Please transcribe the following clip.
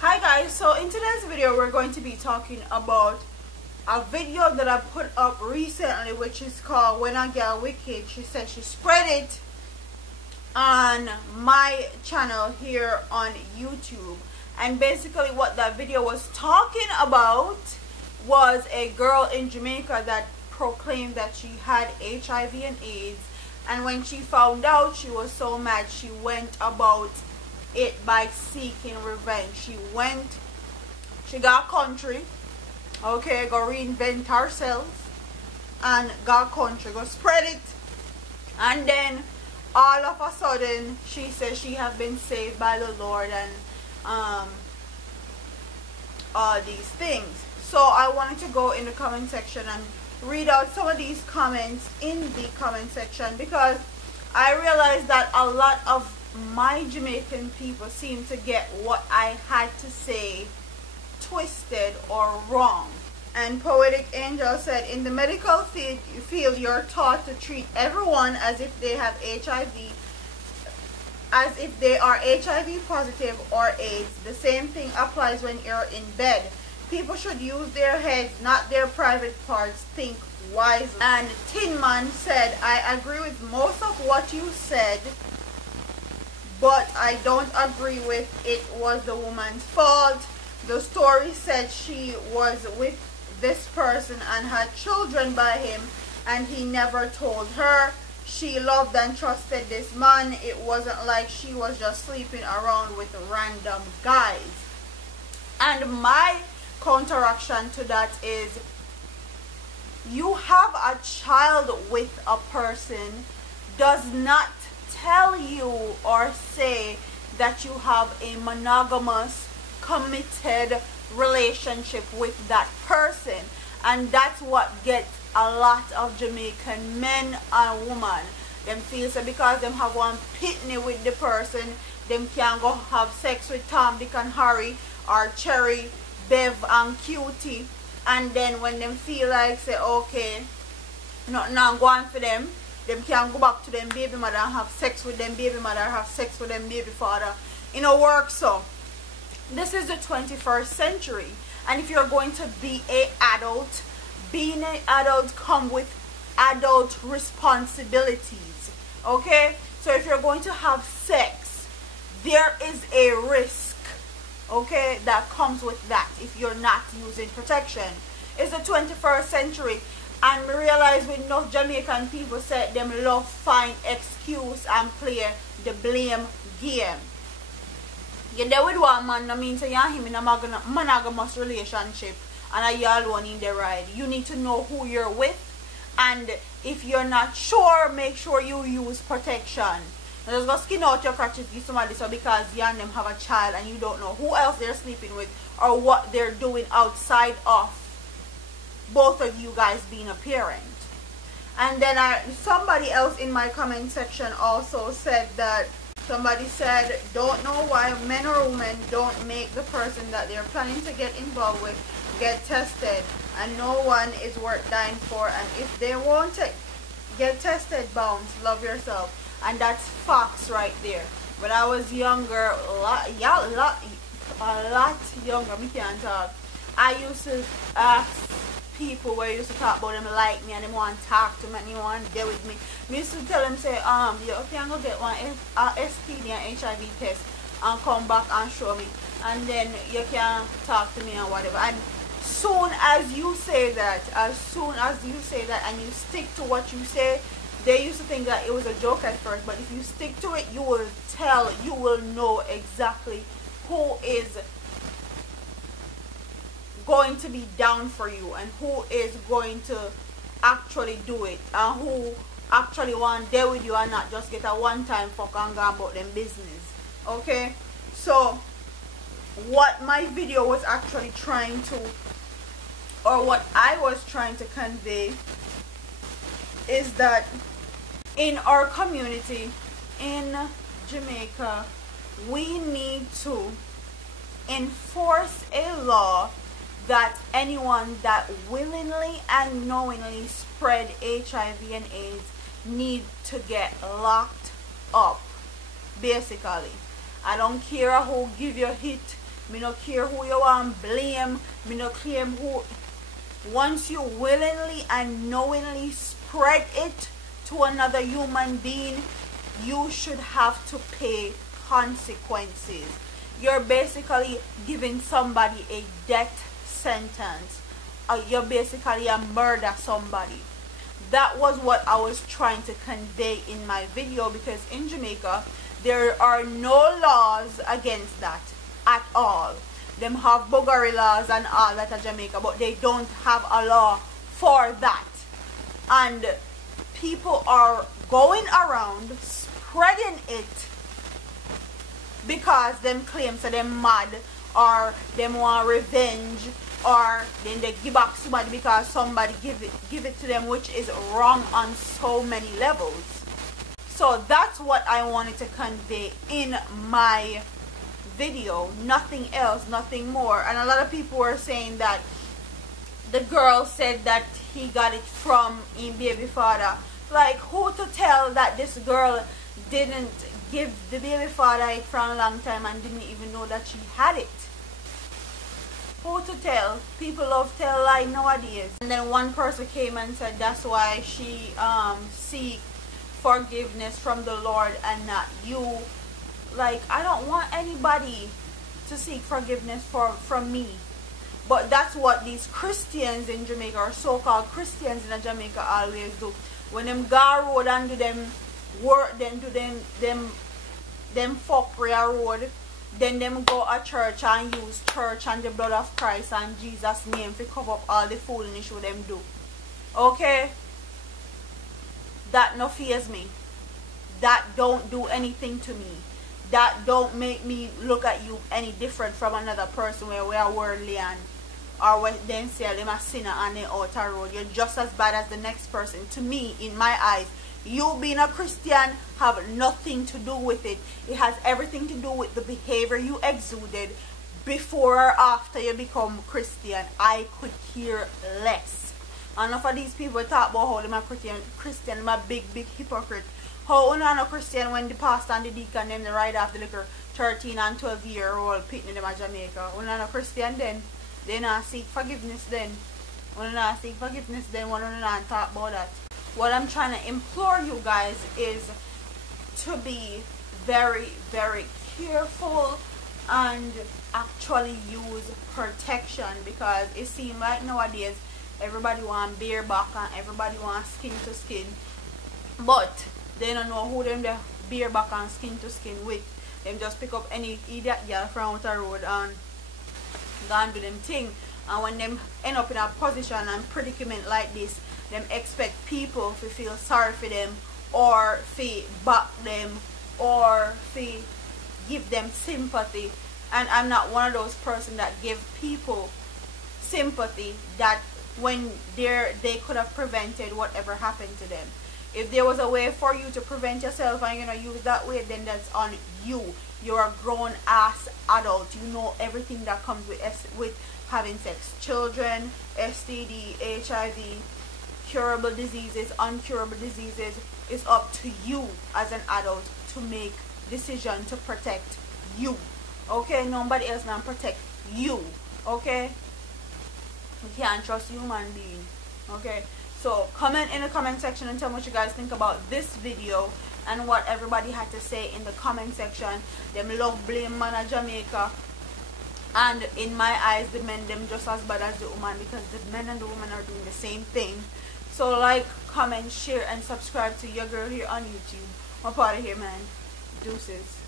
Hi guys, so in today's video we're going to be talking about a video that I put up recently, which is called When a Girl Wicked. She said she spread it on my channel here on YouTube, and basically what that video was talking about was a girl in Jamaica that proclaimed that she had HIV and AIDS, and when she found out, she was so mad she went about it by seeking revenge. She got country, okay, go reinvent herself and got country, go spread it, and then all of a sudden she says she have been saved by the Lord and all these things. So I wanted to go in the comment section and read out some of these comments in the comment section, because I realized that a lot of my Jamaican people seem to get what I had to say twisted or wrong. And Poetic Angel said, in the medical field you're taught to treat everyone as if they have HIV, as if they are HIV positive or AIDS. The same thing applies when you're in bed. People should use their heads, not their private parts. Think wisely. And Tin Man said, I agree with most of what you said, but I don't agree with it was the woman's fault. The story said she was with this person and had children by him, and he never told her. She loved and trusted this man. It wasn't like she was just sleeping around with random guys. And my counteraction to that is, you have a child with a person does not tell you or say that you have a monogamous, committed relationship with that person. And that's what gets a lot of Jamaican men and women. Them feel so because them have one pitney with the person, them can go have sex with Tom, Dick and Harry, or Cherry, Bev and Cutie, and then when them feel like say okay, nothing now going for them can go back to them baby mother and have sex with them baby mother, have sex with them baby father. You know, work. So this is the 21st century, and if you're going to be an adult, being an adult come with adult responsibilities, okay? So if you're going to have sex, there is a risk, okay, that comes with that if you're not using protection. It's the 21st century, and we realize with enough Jamaican people say them love find excuse and play the blame game. You're there with one man, that means you're him in a monogamous relationship and you're alone in the ride. You need to know who you're with, and if you're not sure, make sure you use protection. Now just go skin out your crotch if you somebody so because you and them have a child and you don't know who else they're sleeping with or what they're doing outside of both of you guys being a parent. And then somebody else in my comment section also said that somebody said, don't know why men or women don't make the person that they're planning to get involved with get tested, and no one is worth dying for, and if they want to get tested, bounce, love yourself. And that's facts right there. When I was younger, a lot younger, me can't talk, I used to ask people where used to talk about them like me and them want to talk to me and they want to deal with me. Me used to tell them say, you can go get one STD and HIV test and come back and show me, and then you can talk to me and whatever. And soon as you say that, and you stick to what you say, they used to think that it was a joke at first, but if you stick to it, you will know exactly who is going to be down for you and who is going to actually do it and who actually want to deal with you and not just get a one-time fuck and go about them business. Okay, so what my video was actually trying to, or what I was trying to convey, is that in our community in Jamaica, we need to enforce a law that anyone that willingly and knowingly spread HIV and AIDS need to get locked up. Basically, I don't care who give you hit Me no care who you want blame. Me no claim who. Once you willingly and knowingly spread it to another human being, you should have to pay consequences. You're basically giving somebody a death sentence. You're basically a murder somebody. That was what I was trying to convey in my video, because in Jamaica there are no laws against that at all. Them have buggery laws and all that in Jamaica, but they don't have a law for that. And people are going around spreading it because them claim so them mad, or them want revenge, or then they give back somebody because somebody give it to them, which is wrong on so many levels. So that's what I wanted to convey in my video, nothing else, nothing more. And a lot of people were saying that the girl said that he got it from his baby father. Like, who to tell that this girl didn't give the baby father it for a long time and didn't even know that she had it? Who to tell? People love tell lie nowadays. And then one person came and said that's why she seek forgiveness from the Lord and not you. Like, I don't want anybody to seek forgiveness from me. But that's what these Christians in Jamaica, or so-called Christians in Jamaica, always do. When them go road and do them work, then do them fuck real road, then them go to church and use church and the blood of Christ and Jesus' name to cover up all the foolishness what them do. Okay? That no fears me. That don't do anything to me. That don't make me look at you any different from another person where we are worldly, and or when they say them a sinner and they out a road. You're just as bad as the next person. To me, in my eyes, you being a Christian have nothing to do with it. It has everything to do with the behavior you exuded before or after you become Christian. I could care less. Enough of these people talk about how they're Christian, I'm a big hypocrite. How you know Christian when the pastor and the deacon them they ride off the liquor 13 and 12-year-old pitting them at Jamaica? You know Christian then? They not seek forgiveness then. When you not seek forgiveness then, when you not talk about that. What I'm trying to implore you guys is to be very, very careful and actually use protection, because it seems like nowadays everybody want bare back and everybody want skin to skin, but they don't know who them the bare back and skin to skin with. Them just pick up any idiot girl from out the road and go and do them thing. And when them end up in a position and predicament like this, them expect people to feel sorry for them, or to back them, or to give them sympathy. And I'm not one of those persons that give people sympathy that when they could have prevented whatever happened to them. If there was a way for you to prevent yourself and you're gonna use that way, then that's on you. You're a grown ass adult. You know everything that comes with having sex. Children, STD, HIV, curable diseases, uncurable diseases. It's up to you as an adult to make decision to protect you. Okay? Nobody else can protect you. Okay? You can't trust human being. Okay? So comment in the comment section and tell me what you guys think about this video and what everybody had to say in the comment section. Them love blame man of Jamaica, and in my eyes the men them just as bad as the woman, because the men and the woman are doing the same thing. So like, comment, share and subscribe to your girl here on YouTube. I'm out of here, man. Deuces.